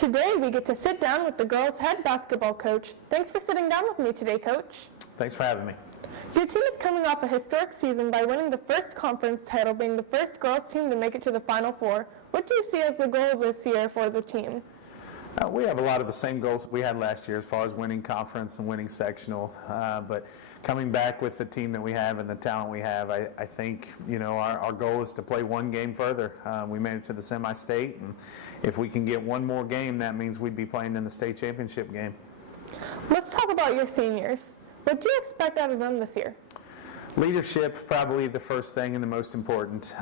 Today we get to sit down with the girls' head basketball coach. Thanks for sitting down with me today, Coach. Thanks for having me. Your team is coming off a historic season by winning the first conference title, being the first girls team to make it to the Final Four. What do you see as the goal this year for the team? We have a lot of the same goals we had last year as far as winning conference and winning sectional, but coming back with the team that we have and the talent we have, I think our goal is to play one game further. We made it to the semi-state, and if we can get one more game, that means we'd be playing in the state championship game. Let's talk about your seniors. What do you expect out of them this year? Leadership, probably the first thing and the most important.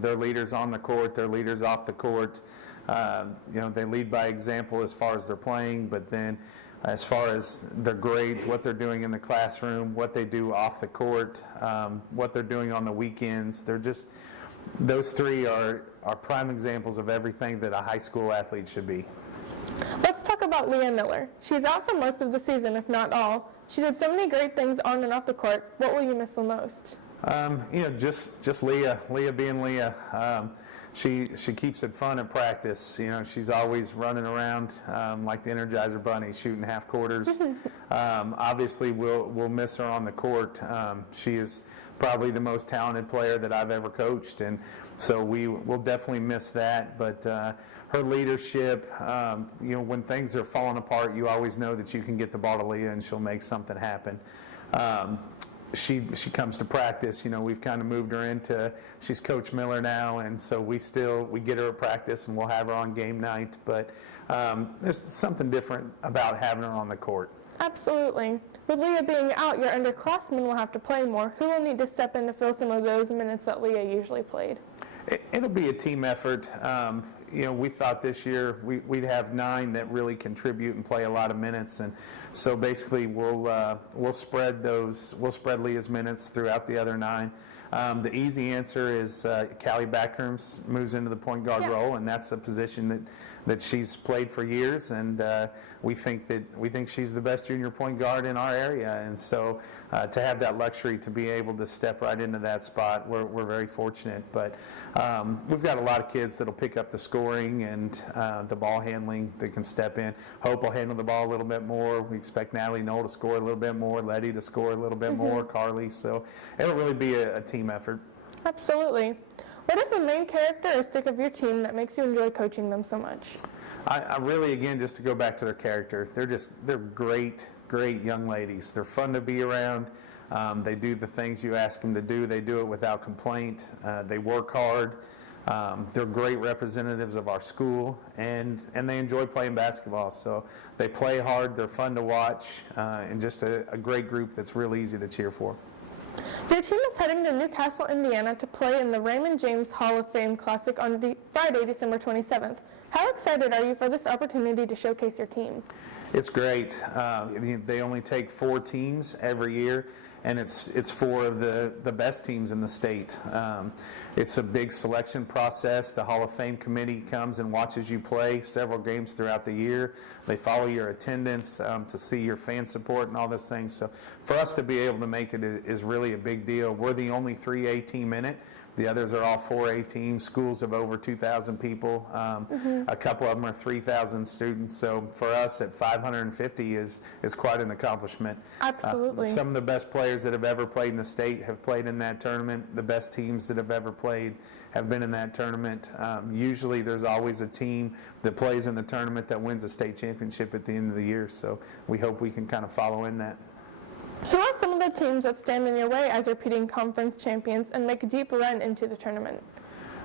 They're leaders on the court, they're leaders off the court. They lead by example as far as they're playing, but then as far as their grades, what they're doing in the classroom, what they do off the court, what they're doing on the weekends, those three are prime examples of everything that a high school athlete should be. Let's talk about Leah Miller. She's out for most of the season, if not all. She did so many great things on and off the court. What will you miss the most? Just Leah being Leah. She keeps it fun at practice. She's always running around like the Energizer Bunny, shooting half quarters. Obviously, we'll miss her on the court. She is probably the most talented player that I've ever coached, and so we'll definitely miss that. But her leadership, when things are falling apart, you always know that you can get the ball to Leah and she'll make something happen. She comes to practice. We've kind of moved her into, she's Coach Miller now, and so we get her at practice and we'll have her on game night. But there's something different about having her on the court. Absolutely. With Leah being out, your underclassmen will have to play more. Who will need to step in to fill some of those minutes that Leah usually played? It'll be a team effort. We thought this year we'd have 9 that really contribute and play a lot of minutes, and so basically we'll spread Leah's minutes throughout the other 9. The easy answer is Callie Backhurst moves into the point guard role, and that's a position that she's played for years, and we think she's the best junior point guard in our area, and so to have that luxury to be able to step right into that spot, we're very fortunate. But we've got a lot of kids that'll pick up the scoring and the ball handling that can step in. Hope will handle the ball a little bit more. We expect Natalie Knoll to score a little bit more, Letty to score a little bit more, Carly. So it'll really be a team effort. Absolutely. What is the main characteristic of your team that makes you enjoy coaching them so much? I really, again, just to go back to their character, they're great young ladies. They're fun to be around. They do the things you ask them to do. They do it without complaint. They work hard. They're great representatives of our school, and they enjoy playing basketball. So they play hard. They're fun to watch, and just a great group that's real easy to cheer for. Your team is heading to Newcastle, Indiana to play in the Raymond James Hall of Fame Classic on Friday, December 27th. How excited are you for this opportunity to showcase your team? It's great. They only take 4 teams every year, and it's 4 of the best teams in the state. It's a big selection process. The Hall of Fame committee comes and watches you play several games throughout the year. They follow your attendance to see your fan support and all those things. So for us to be able to make it is really a big deal. We're the only 3A team in it. The others are all 4A teams, schools of over 2,000 people. A couple of them are 3,000 students. So for us at 550 is quite an accomplishment. Absolutely. Some of the best players that have ever played in the state have played in that tournament. The best teams that have ever played have been in that tournament. Usually there's always a team that plays in the tournament that wins a state championship at the end of the year. So we hope we can kind of follow in that. Who are some of the teams that stand in your way as repeating conference champions and make a deep run into the tournament?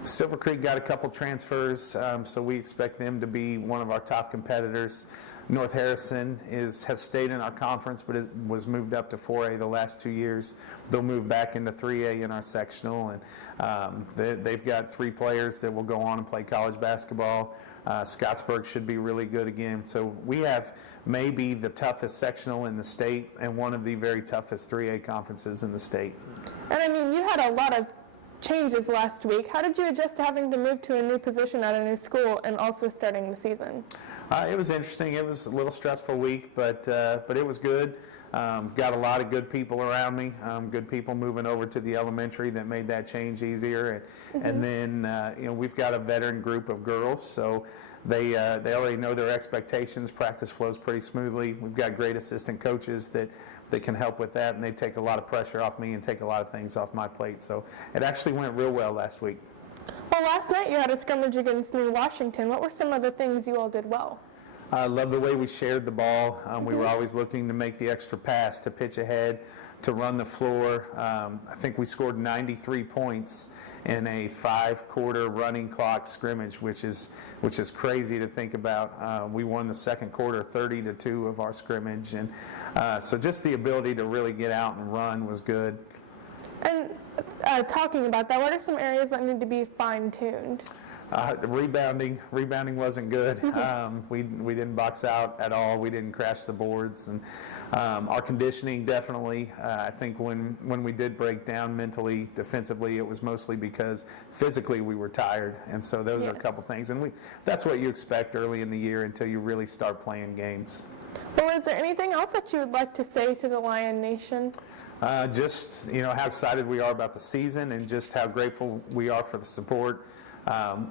Silver Creek got a couple transfers, so we expect them to be one of our top competitors. North Harrison has stayed in our conference, but it was moved up to 4A the last 2 years. They'll move back into 3A in our sectional, and they've got 3 players that will go on and play college basketball. Scottsburg should be really good again. So we have maybe the toughest sectional in the state and one of the very toughest 3A conferences in the state. And I mean, you had a lot of changes last week. How did you adjust to having to move to a new position at a new school and also starting the season? It was interesting. It was a little stressful week, but it was good. Got a lot of good people around me, good people moving over to the elementary that made that change easier. And then, we've got a veteran group of girls, so they already know their expectations. Practice flows pretty smoothly. We've got great assistant coaches that can help with that, and they take a lot of pressure off me and take a lot of things off my plate. So it actually went real well last week. Well, last night you had a scrimmage against New Washington. What were some of the things you all did well? I love the way we shared the ball. We were always looking to make the extra pass, to pitch ahead, to run the floor. I think we scored 93 points in a 5-quarter running clock scrimmage, which is crazy to think about. We won the second quarter 30-2 of our scrimmage, and so just the ability to really get out and run was good. And talking about that, what are some areas that need to be fine-tuned? Rebounding wasn't good. We didn't box out at all. We didn't crash the boards, and our conditioning definitely. I think when we did break down mentally, defensively, it was mostly because physically we were tired, and so those are a couple things. And that's what you expect early in the year until you really start playing games. Well, is there anything else that you would like to say to the Lion Nation? Just how excited we are about the season, and just how grateful we are for the support.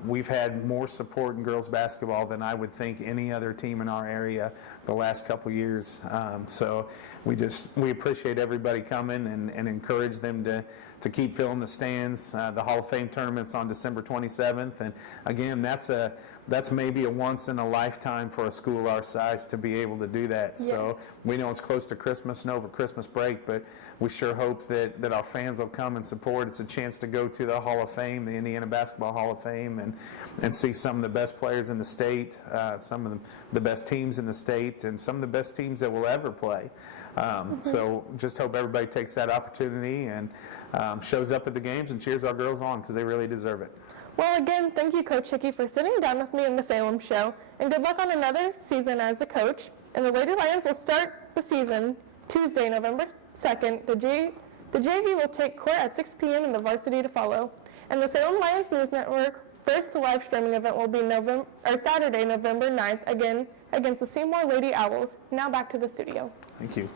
We've had more support in girls basketball than I would think any other team in our area the last couple years. So we appreciate everybody coming and encourage them to keep filling the stands. The Hall of Fame tournament's on December 27th, and again, that's maybe a once in a lifetime for a school our size to be able to do that. Yes. So we know it's close to Christmas and over Christmas break, but we sure hope that our fans will come and support. It's a chance to go to the Hall of Fame, the Indiana Basketball Hall of Fame, and see some of the best players in the state, some of the best teams in the state, and some of the best teams that will ever play. So just hope everybody takes that opportunity and shows up at the games and cheers our girls on, because they really deserve it. Well, again, thank you, Coach Hickey, for sitting down with me in the Salem show, and good luck on another season as a coach. And the Lady Lions will start the season Tuesday, November 2nd. The JV will take court at 6 p.m. and the varsity to follow. And the Salem Lions News Network first live streaming event will be Saturday, November 9th, again against the Seymour Lady Owls. Now back to the studio. Thank you.